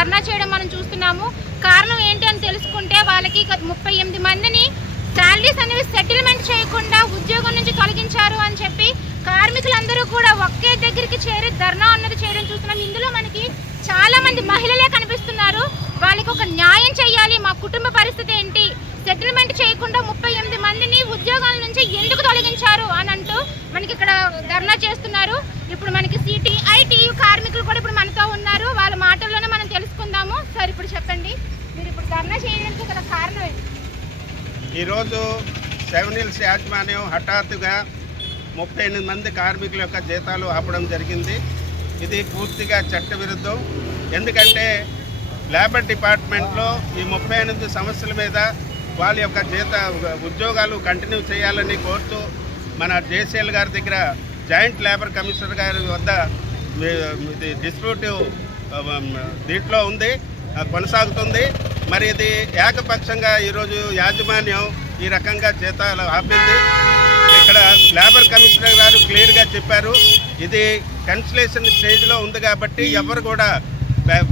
ధర్నా చేయడం మనం చూస్తున్నాము. కారణం ఏంటి అని తెలుసుకుంటే వాళ్ళకి ముప్పై ఎనిమిది మందిని శాలరీస్ అనేవి సెటిల్మెంట్ చేయకుండా ఉద్యోగం నుంచి తొలగించారు అని చెప్పి కార్మికులందరూ కూడా ఒకే దగ్గరికి చేరి ధర్నా అన్నది చేయడం చూస్తున్నాం. ఇందులో మనకి చాలా మంది మహిళలే కనిపిస్తున్నారు. వాళ్ళకి ఒక న్యాయం చేయాలి మా కుటుంబ పరిస్థితి ఏంటి? సెటిల్మెంట్ చేయకుండా ముప్పై ఎనిమిది మందిని ఉద్యోగాల నుంచి ఎందుకు తొలగించారు అని అంటూ మనకి ఇక్కడ ధర్నా చేస్తున్నారు. ఇప్పుడు మనకి సిటీ కార్మికులు కూడా ఇప్పుడు మనతో ఉన్నారు. వాళ్ళ మాటల్లోనే మనం తెలుసుకుందాము సార్ ఇప్పుడు చెప్పండి. మీరు ఇప్పుడు ధర్నా చేయడానికి గల కారణం ఏంటి? ఈరోజు సెవెన్ హిల్స్ యాజమాన్యం హఠాత్తుగా ముప్పై ఎనిమిది మంది కార్మికుల యొక్క జీతాలు ఆపడం జరిగింది. ఇది పూర్తిగా చట్టవిరుద్ధం. ఎందుకంటే లేబర్ డిపార్ట్మెంట్లో ఈ ముప్పై ఎనిమిది సమస్యల మీద వాళ్ళ యొక్క జీత ఉద్యోగాలు కంటిన్యూ చేయాలని కోరుతూ మన జేసీఎల్ గారి దగ్గర జాయింట్ లేబర్ కమిషనర్ గారి వద్ద మీ- దీంట్లో ఉంది. కొనసాగుతుంది. మరి ఇది ఏకపక్షంగా ఈరోజు యాజమాన్యం ఈ రకంగా జీతాలు ఆపింది. ఇక్కడ లేబర్ కమిషనర్ గారు క్లియర్గా చెప్పారు. ఇది కన్సలేషన్ స్టేజ్లో ఉంది కాబట్టి ఎవరు కూడా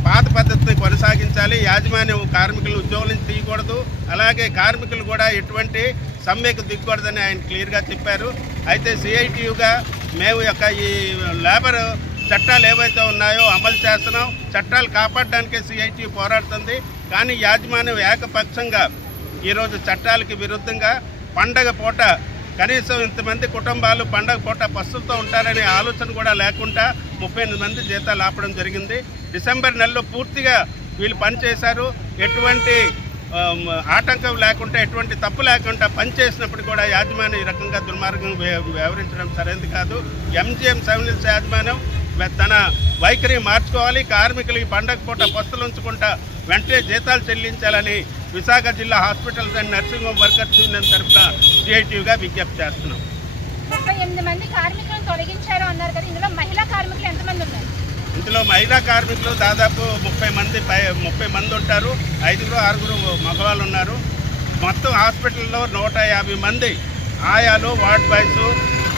పాత పద్ధతిని కొనసాగించాలి. యాజమాన్యం కార్మికులు ఉద్యోగుల నుంచి తీయకూడదు. అలాగే కార్మికులు కూడా ఎటువంటి సమ్మెకు దిగకూడదని ఆయన క్లియర్గా చెప్పారు. అయితే సిఐటియుగా మేము యొక్క ఈ లేబర్ చట్టాలు ఏవైతే ఉన్నాయో అమలు చేస్తున్నాం. చట్టాలు కాపాడడానికే సిఐటి పోరాడుతుంది. కానీ యాజమాన్యం ఏకపక్షంగా ఈరోజు చట్టాలకి విరుద్ధంగా పండగ పూట కనీసం ఇంతమంది కుటుంబాలు పండగ పూట పస్తులతో ఉంటారనే ఆలోచన కూడా లేకుండా ముప్పై ఎనిమిది మంది జీతాలు ఆపడం జరిగింది. డిసెంబర్ నెలలో పూర్తిగా వీళ్ళు పనిచేశారు. ఎటువంటి ఆటంకం లేకుండా ఎటువంటి తప్పు లేకుండా పనిచేసినప్పుడు కూడా యాజమాన్యం ఈ రకంగా దుర్మార్గం వ్యవహరించడం సరైనది కాదు. ఎంజిఎం సెవెన్ యాజమాన్యం తన వైఖరి మార్చుకోవాలి. కార్మికులు ఈ పండగ పూట పస్తులు ఉంచుకుంటా వెంటనే జీతాలు చెల్లించాలని విశాఖ జిల్లా hospitals and nursing home workers union తరఫున సిఐటిగా విజ్ఞప్తి చేస్తున్నాం. ముప్పై ఎనిమిది మంది కార్మికులను తొలగించారు అన్నారు కదా. ఇందులో మహిళా కార్మికులు ఎంతమంది ఉన్నారు? ఇందులో మహిళా కార్మికులు దాదాపు ముప్పై మంది ముప్పై మంది ఉంటారు. ఐదుగురు ఆరుగురు మగవాళ్ళు ఉన్నారు. మొత్తం హాస్పిటల్లో నూట యాభై మంది ఆయాలు వార్డ్ బాయ్స్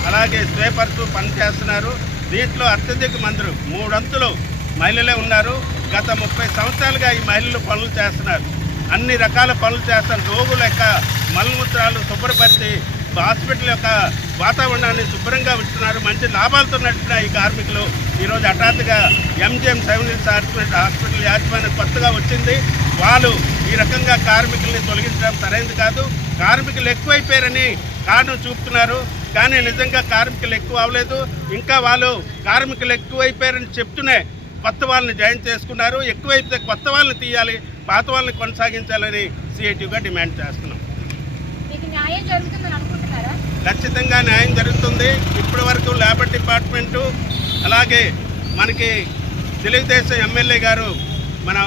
అలాగే స్వీపర్స్ పనిచేస్తున్నారు. దీంట్లో అత్యధిక మంది మూడంతులు మహిళలే ఉన్నారు. గత ముప్పై సంవత్సరాలుగా ఈ మహిళలు పనులు చేస్తున్నారు. అన్ని రకాల పనులు చేస్తారు రోగుల యొక్క మలమూత్రాలు శుభ్రపరిచి హాస్పిటల్ యొక్క వాతావరణాన్ని శుభ్రంగా ఉంచుతున్నారు. మంచి లాభాలతో నడిపిన ఈ కార్మికులు ఈరోజు హఠాత్తుగా MGM seven hills hospital hospital యాజమాన్యం కొత్తగా వచ్చింది. వాళ్ళు ఈ రకంగా కార్మికుల్ని తొలగించడం సరైనది కాదు. కార్మికులు ఎక్కువైపోయారని కారణం చూపుతున్నారు. కానీ నిజంగా కార్మికులు ఎక్కువ అవ్వలేదు. ఇంకా వాళ్ళు కార్మికులు ఎక్కువైపోయారని చెప్తూనే కొత్త వాళ్ళని జాయిన్ చేసుకున్నారు. ఎక్కువైతే కొత్త వాళ్ళని తీయాలి పాత వాళ్ళని కొనసాగించాలని సిఐటిగా డిమాండ్ చేస్తున్నాం. ఖచ్చితంగా న్యాయం జరుగుతుంది. ఇప్పటి వరకు లేబర్ డిపార్ట్మెంటు అలాగే మనకి తెలుగుదేశం ఎమ్మెల్యే గారు మన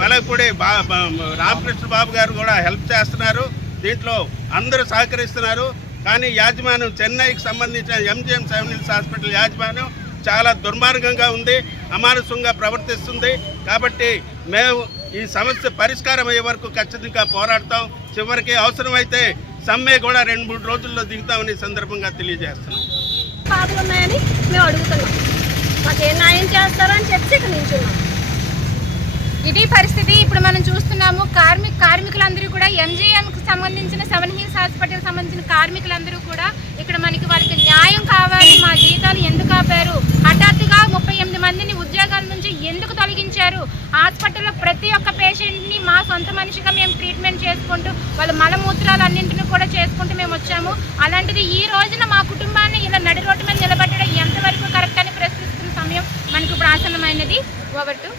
వెలగపూడి బా- రామకృష్ణ బాబు గారు కూడా హెల్ప్ చేస్తున్నారు. దీంట్లో అందరూ సహకరిస్తున్నారు. కానీ యాజమాన్యం చెన్నైకి సంబంధించిన ఎంజిఎం సెవెన్ హిల్స్ హాస్పిటల్ యాజమాన్యం చాలా దుర్మార్గంగా ఉంది అమానుషంగా ప్రవర్తిస్తుంది. కాబట్టి మేము ఈ సమస్య పరిష్కారం అయ్యే వరకు ఖచ్చితంగా పోరాడతాం. చివరికి అవసరమైతే సమ్మె కూడా రెండు మూడు రోజుల్లో దిగుతామని ఈ సందర్భంగా తెలియజేస్తున్నాం. బాధలు ఉన్నాయని మేము అడుగుతున్నాం. మాకేం న్యాయం చేస్తారని చెప్పి ఇక్కడ నించున్నాం. ఇది పరిస్థితి ఇప్పుడు మనం చూస్తున్నాము. కార్మిక కార్మికులందరూ కూడా ఎంజీఎంకి సంబంధించిన సెవెన్ హిల్స్ కార్మికులందరూ కూడా ఇక్కడ మనకి వాళ్ళకి న్యాయం కావాలి మా జీతాలు ఎందుకు ఆపారు? హఠాత్తుగా ముప్పై ఎనిమిది మందిని ఉద్యోగాల నుంచి ఎందుకు తొలగించారు? హాస్పిటల్లో ప్రతి ఒక్క పేషెంట్ని మా సొంత మనిషిగా మేము ట్రీట్మెంట్ చేసుకుంటూ వాళ్ళ మలమూత్రాలు అన్నింటిని కూడా చేసుకుంటూ మేము వచ్చాము. అలాంటిది ఈ రోజున మా కుటుంబాన్ని ఇలా నడి రోడ్డు మీద నిలబెట్టడం ఎంతవరకు కరెక్ట్ అని ప్రశ్నిస్తున్న సమయం మనకి ఇప్పుడు ఆసనమైనది ఓవర్ టు